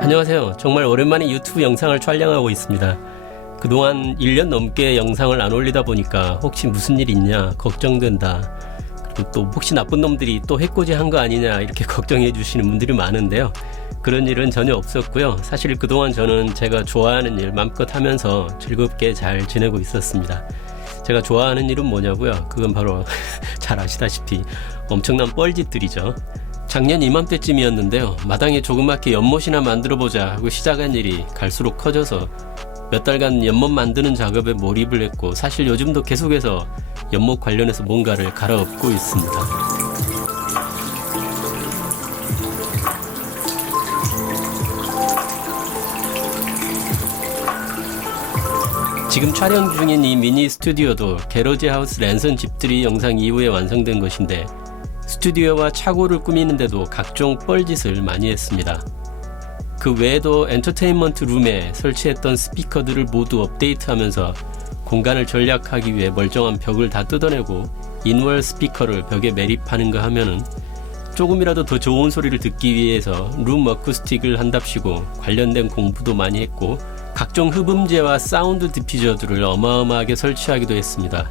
안녕하세요. 정말 오랜만에 유튜브 영상을 촬영하고 있습니다. 그동안 1년 넘게 영상을 안 올리다 보니까 혹시 무슨 일 있냐 걱정된다, 그리고 또 혹시 나쁜 놈들이 또 해코지 한 거 아니냐 이렇게 걱정해 주시는 분들이 많은데요. 그런 일은 전혀 없었고요. 사실 그동안 저는 제가 좋아하는 일 맘껏 하면서 즐겁게 잘 지내고 있었습니다. 제가 좋아하는 일은 뭐냐고요? 그건 바로 잘 아시다시피 엄청난 뻘짓들이죠. 작년 이맘때쯤이었는데요. 마당에 조그맣게 연못이나 만들어보자 하고 시작한 일이 갈수록 커져서 몇 달간 연못 만드는 작업에 몰입을 했고, 사실 요즘도 계속해서 연못 관련해서 뭔가를 갈아엎고 있습니다. 지금 촬영 중인 이 미니 스튜디오도 게러지 하우스 랜선 집들이 영상 이후에 완성된 것인데, 스튜디오와 차고를 꾸미는데도 각종 뻘짓을 많이 했습니다. 그 외에도 엔터테인먼트 룸에 설치했던 스피커들을 모두 업데이트하면서 공간을 절약하기 위해 멀쩡한 벽을 다 뜯어내고 인월 스피커를 벽에 매립하는가 하면은 조금이라도 더 좋은 소리를 듣기 위해서 룸 어쿠스틱을 한답시고 관련된 공부도 많이 했고, 각종 흡음재와 사운드 디퓨저들을 어마어마하게 설치하기도 했습니다.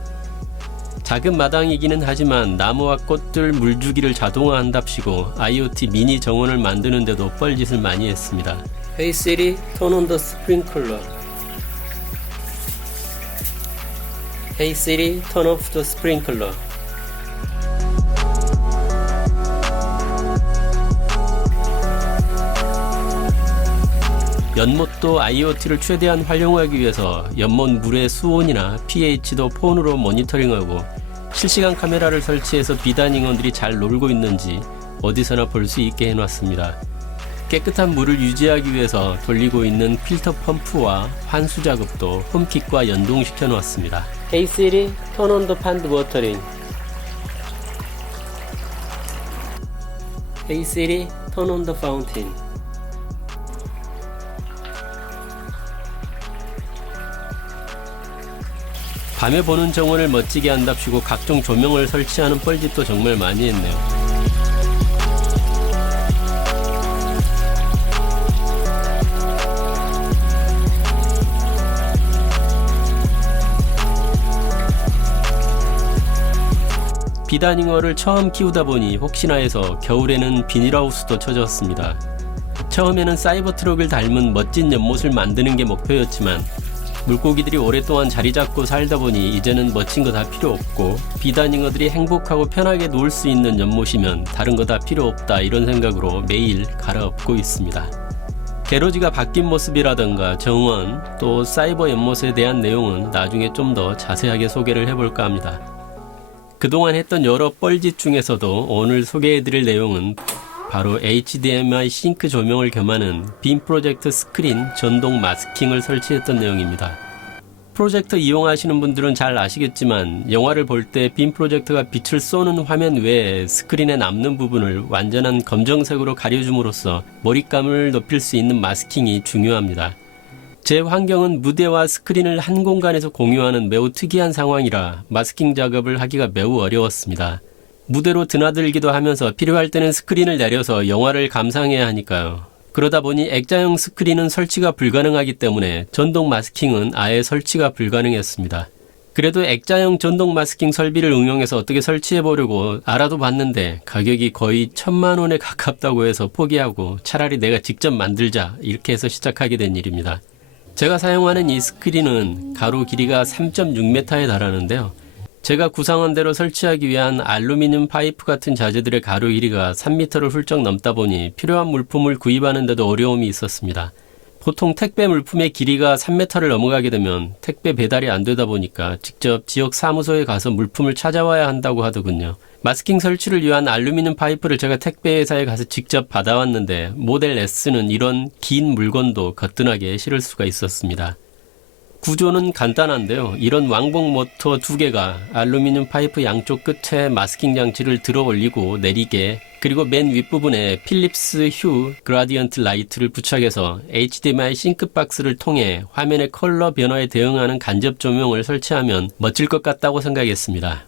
작은 마당이기는 하지만 나무와 꽃들 물주기를 자동화한답시고 IoT 미니 정원을 만드는데도 뻘짓을 많이 했습니다. Hey Siri, turn on the sprinkler. Hey Siri, turn off the sprinkler. 연못도 IoT를 최대한 활용하기 위해서 연못 물의 수온이나 pH도 폰으로 모니터링하고 실시간 카메라를 설치해서 비단잉어들이 잘 놀고 있는지 어디서나 볼 수 있게 해놨습니다. 깨끗한 물을 유지하기 위해서 돌리고 있는 필터 펌프와 환수 작업도 홈킷과 연동시켜 놓았습니다. Hey Siri, turn on the pond watering. Hey Siri, turn on the fountain. 밤에 보는 정원을 멋지게 한답시고 각종 조명을 설치하는 뻘짓도 정말 많이 했네요. 비단잉어를 처음 키우다 보니 혹시나 해서 겨울에는 비닐하우스도 쳐졌습니다. 처음에는 사이버 트럭을 닮은 멋진 연못을 만드는 게 목표였지만 물고기들이 오랫동안 자리 잡고 살다 보니 이제는 멋진 거 다 필요 없고 비단잉어들이 행복하고 편하게 놀 수 있는 연못이면 다른 거 다 필요 없다, 이런 생각으로 매일 갈아엎고 있습니다. 게러지가 바뀐 모습이라던가 정원, 또 사이버 연못에 대한 내용은 나중에 좀 더 자세하게 소개를 해볼까 합니다. 그동안 했던 여러 뻘짓 중에서도 오늘 소개해드릴 내용은 바로 HDMI 싱크 조명을 겸하는 빔 프로젝터 스크린 전동 마스킹을 설치했던 내용입니다. 프로젝터 이용하시는 분들은 잘 아시겠지만 영화를 볼 때 빔 프로젝터가 빛을 쏘는 화면 외에 스크린에 남는 부분을 완전한 검정색으로 가려줌으로써 몰입감을 높일 수 있는 마스킹이 중요합니다. 제 환경은 무대와 스크린을 한 공간에서 공유하는 매우 특이한 상황이라 마스킹 작업을 하기가 매우 어려웠습니다. 무대로 드나들기도 하면서 필요할 때는 스크린을 내려서 영화를 감상해야 하니까요. 그러다 보니 액자형 스크린은 설치가 불가능하기 때문에 전동 마스킹은 아예 설치가 불가능했습니다. 그래도 액자형 전동 마스킹 설비를 응용해서 어떻게 설치해 보려고 알아도 봤는데 가격이 거의 1000만 원에 가깝다고 해서 포기하고 차라리 내가 직접 만들자 이렇게 해서 시작하게 된 일입니다. 제가 사용하는 이 스크린은 가로 길이가 3.6m에 달하는데요. 제가 구상한 대로 설치하기 위한 알루미늄 파이프 같은 자재들의 가로 길이가 3m를 훌쩍 넘다 보니 필요한 물품을 구입하는 데도 어려움이 있었습니다. 보통 택배 물품의 길이가 3m를 넘어가게 되면 택배 배달이 안 되다 보니까 직접 지역 사무소에 가서 물품을 찾아와야 한다고 하더군요. 마스킹 설치를 위한 알루미늄 파이프를 제가 택배 회사에 가서 직접 받아왔는데 모델 S는 이런 긴 물건도 거뜬하게 실을 수가 있었습니다. 구조는 간단한데요. 이런 왕복 모터 2개가 알루미늄 파이프 양쪽 끝에 마스킹 장치를 들어 올리고 내리게, 그리고 맨 윗부분에 필립스 휴 그라디언트 라이트를 부착해서 HDMI 싱크박스를 통해 화면의 컬러 변화에 대응하는 간접 조명을 설치하면 멋질 것 같다고 생각했습니다.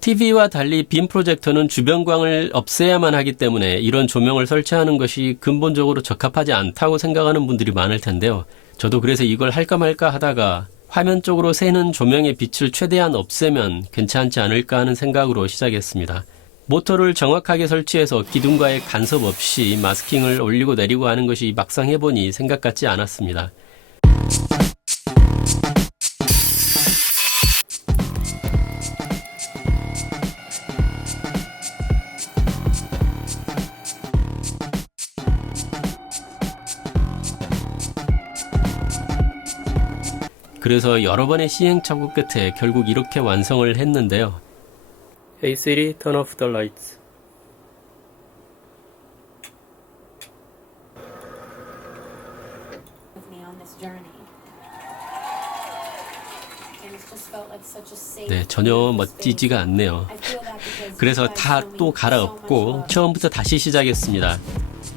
TV와 달리 빔 프로젝터는 주변광을 없애야만 하기 때문에 이런 조명을 설치하는 것이 근본적으로 적합하지 않다고 생각하는 분들이 많을 텐데요. 저도 그래서 이걸 할까 말까 하다가 화면 쪽으로 새는 조명의 빛을 최대한 없애면 괜찮지 않을까 하는 생각으로 시작했습니다. 모터를 정확하게 설치해서 기둥과의 간섭 없이 마스킹을 올리고 내리고 하는 것이 막상 해보니 생각 같지 않았습니다. 그래서 여러 번의 시행착오 끝에 결국 이렇게 완성을 했는데요. Hey Siri, turn off the lights. With me on this journey. And it's just felt like such a safe. 네, 전혀 멋지지가 않네요. I feel that because 그래서 다 또 갈아엎고 처음부터 다시 시작했습니다.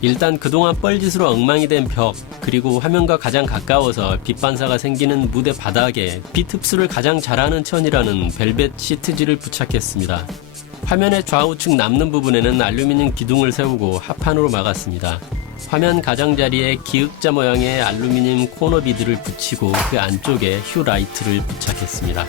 일단 그동안 뻘짓으로 엉망이 된 벽, 그리고 화면과 가장 가까워서 빛 반사가 생기는 무대 바닥에 빛 흡수를 가장 잘하는 천이라는 벨벳 시트지를 부착했습니다. 화면의 좌우측 남는 부분에는 알루미늄 기둥을 세우고 합판으로 막았습니다. 화면 가장자리에 기역자 모양의 알루미늄 코너 비드를 붙이고 그 안쪽에 휴 라이트를 부착했습니다.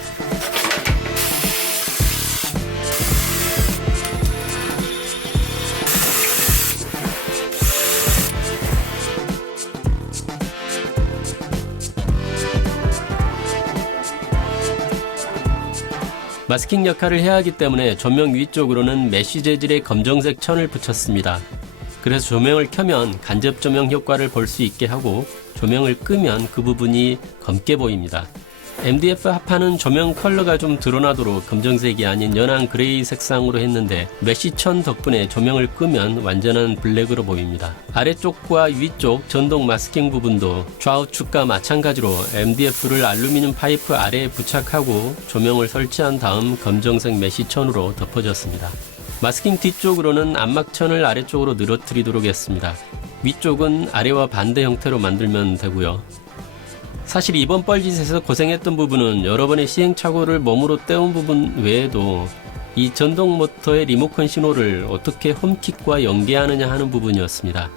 마스킹 역할을 해야 하기 때문에 조명 위쪽으로는 메쉬 재질의 검정색 천을 붙였습니다. 그래서 조명을 켜면 간접 조명 효과를 볼 수 있게 하고 조명을 끄면 그 부분이 검게 보입니다. MDF 합판은 조명 컬러가 좀 드러나도록 검정색이 아닌 연한 그레이 색상으로 했는데 메쉬 천 덕분에 조명을 끄면 완전한 블랙으로 보입니다. 아래쪽과 위쪽 전동 마스킹 부분도 좌우측과 마찬가지로 MDF를 알루미늄 파이프 아래에 부착하고 조명을 설치한 다음 검정색 메쉬 천으로 덮어졌습니다. 마스킹 뒤쪽으로는 안막천을 아래쪽으로 늘어뜨리도록 했습니다. 위쪽은 아래와 반대 형태로 만들면 되고요. 사실 이번 뻘짓에서 고생했던 부분은 여러 번의 시행착오를 몸으로 때운 부분 외에도 이 전동 모터의 리모컨 신호를 어떻게 홈킥과 연계하느냐 하는 부분이었습니다.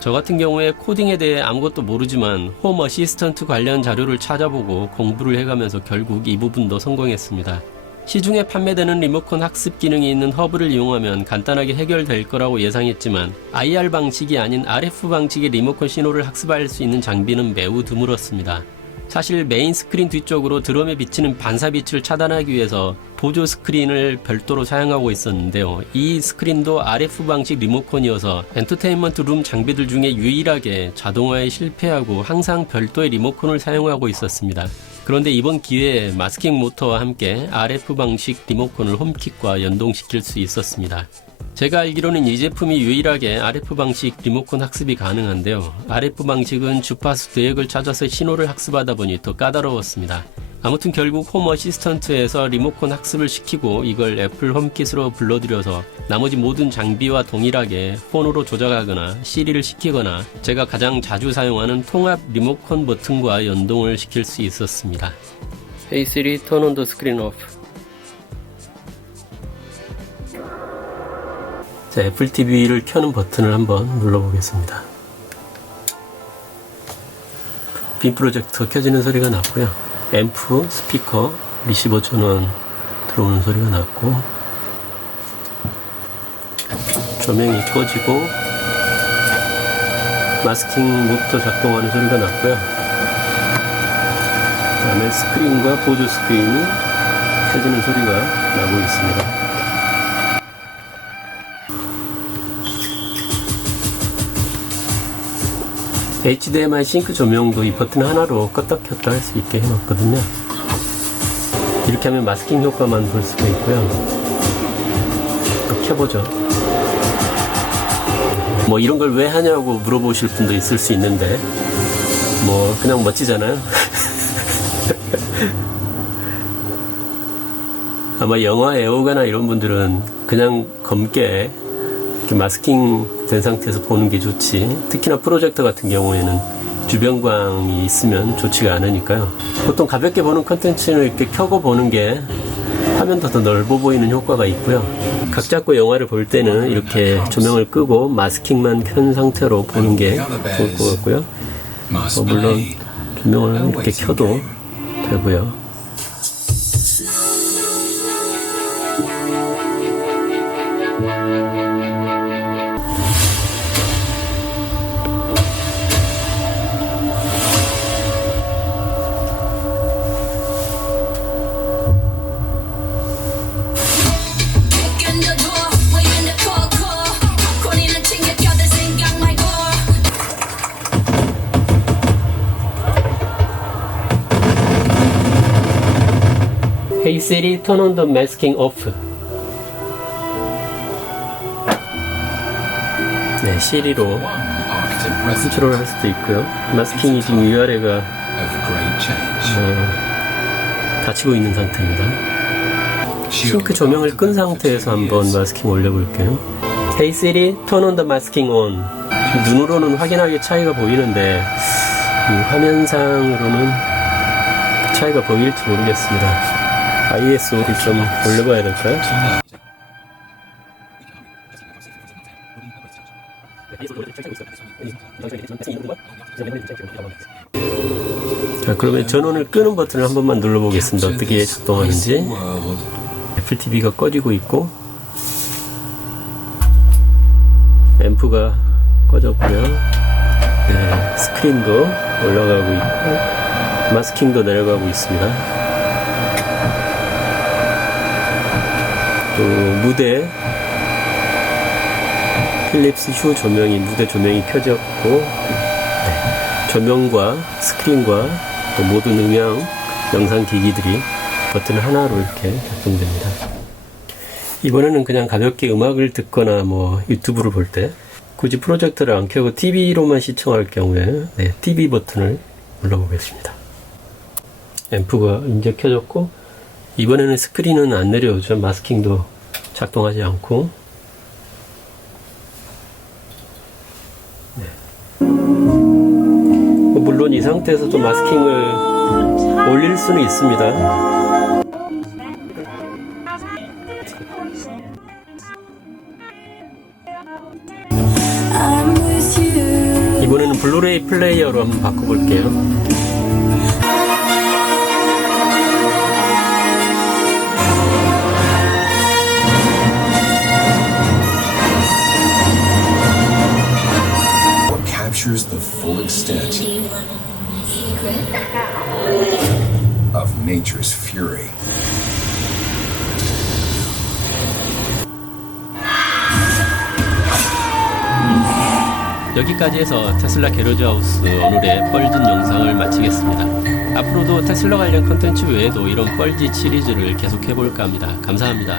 저 같은 경우에 코딩에 대해 아무것도 모르지만 홈 어시스턴트 관련 자료를 찾아보고 공부를 해가면서 결국 이 부분도 성공했습니다. 시중에 판매되는 리모컨 학습 기능이 있는 허브를 이용하면 간단하게 해결될 거라고 예상했지만 IR 방식이 아닌 RF 방식의 리모컨 신호를 학습할 수 있는 장비는 매우 드물었습니다. 사실 메인 스크린 뒤쪽으로 드럼에 비치는 반사 빛을 차단하기 위해서 보조 스크린을 별도로 사용하고 있었는데요. 이 스크린도 RF 방식 리모컨이어서 엔터테인먼트 룸 장비들 중에 유일하게 자동화에 실패하고 항상 별도의 리모컨을 사용하고 있었습니다. 그런데 이번 기회에 마스킹 모터와 함께 RF 방식 리모컨을 홈킥과 연동시킬 수 있었습니다. 제가 알기로는 이 제품이 유일하게 RF 방식 리모컨 학습이 가능한데요. RF 방식은 주파수 대역을 찾아서 신호를 학습하다 보니 더 까다로웠습니다. 아무튼 결국 홈 어시스턴트에서 리모컨 학습을 시키고 이걸 애플 홈킷으로 불러들여서 나머지 모든 장비와 동일하게 폰으로 조작하거나 시리를 시키거나 제가 가장 자주 사용하는 통합 리모컨 버튼과 연동을 시킬 수 있었습니다. Hey Siri, turn on the screen off. 자, 애플 TV를 켜는 버튼을 한번 눌러보겠습니다. 빔 프로젝터 켜지는 소리가 났고요. 앰프, 스피커, 리시버 전원 들어오는 소리가 났고, 조명이 꺼지고 마스킹 모터 작동하는 소리가 났고요. 그 다음에 스크린과 보조 스크린이 켜지는 소리가 나고 있습니다. HDMI 싱크 조명도 이 버튼 하나로 껐다 켰다 할 수 있게 해놨거든요. 이렇게 하면 마스킹 효과만 볼 수가 있고요. 또 켜보죠. 뭐 이런 걸 왜 하냐고 물어보실 분도 있을 수 있는데, 뭐 그냥 멋지잖아요. 아마 영화 애호가나 이런 분들은 그냥 검게 이렇게 마스킹 된 상태에서 보는 게 좋지, 특히나 프로젝터 같은 경우에는 주변광이 있으면 좋지가 않으니까요. 보통 가볍게 보는 컨텐츠는 이렇게 켜고 보는 게 화면 더 넓어 보이는 효과가 있고요. 각 잡고 영화를 볼 때는 이렇게 조명을 끄고 마스킹만 켠 상태로 보는 게 좋을 것 같고요. 물론 조명을 이렇게 켜도 되고요. Hey Siri, turn on the masking off. 네, 시리로 컨트롤 할 수도 있고요. 마스킹이 지금 위아래가 닫히고 있는 상태입니다. 싱크 조명을 끈 상태에서 한번 마스킹 올려볼게요. Hey Siri, turn on the masking on. 눈으로는 확연하게 차이가 보이는데 이 화면상으로는 차이가 보일지 모르겠습니다. ISO를 좀 올려봐야 될까요? 자, 그러면 전원을 끄는 버튼을 한 번만 눌러보겠습니다. 어떻게 작동하는지. 애플 TV가 꺼지고 있고, 앰프가 꺼졌고요. 네, 스크린도 올라가고 있고, 마스킹도 내려가고 있습니다. 또 무대 필립스 휴 조명이, 무대 조명이 켜졌고, 네, 조명과 스크린과 또 모든 음향 영상 기기들이 버튼 하나로 이렇게 작동됩니다. 이번에는 그냥 가볍게 음악을 듣거나 뭐 유튜브를 볼 때 굳이 프로젝터를 안 켜고 TV로만 시청할 경우에 네, TV 버튼을 눌러보겠습니다. 앰프가 이제 켜졌고, 이번에는 스크린은 안 내려오죠. 마스킹도 작동하지 않고. 네. 물론 이 상태에서도 마스킹을 올릴 수는 있습니다. 이번에는 블루레이 플레이어로 한번 바꿔볼게요. Captures the full extent of nature's fury. 여기까지 해서 테슬라 게러지 하우스 오늘의 뻘짓 영상을 마치겠습니다. 앞으로도 테슬라 관련 컨텐츠 외에도 이런 뻘짓 시리즈를 계속해볼까 합니다. 감사합니다.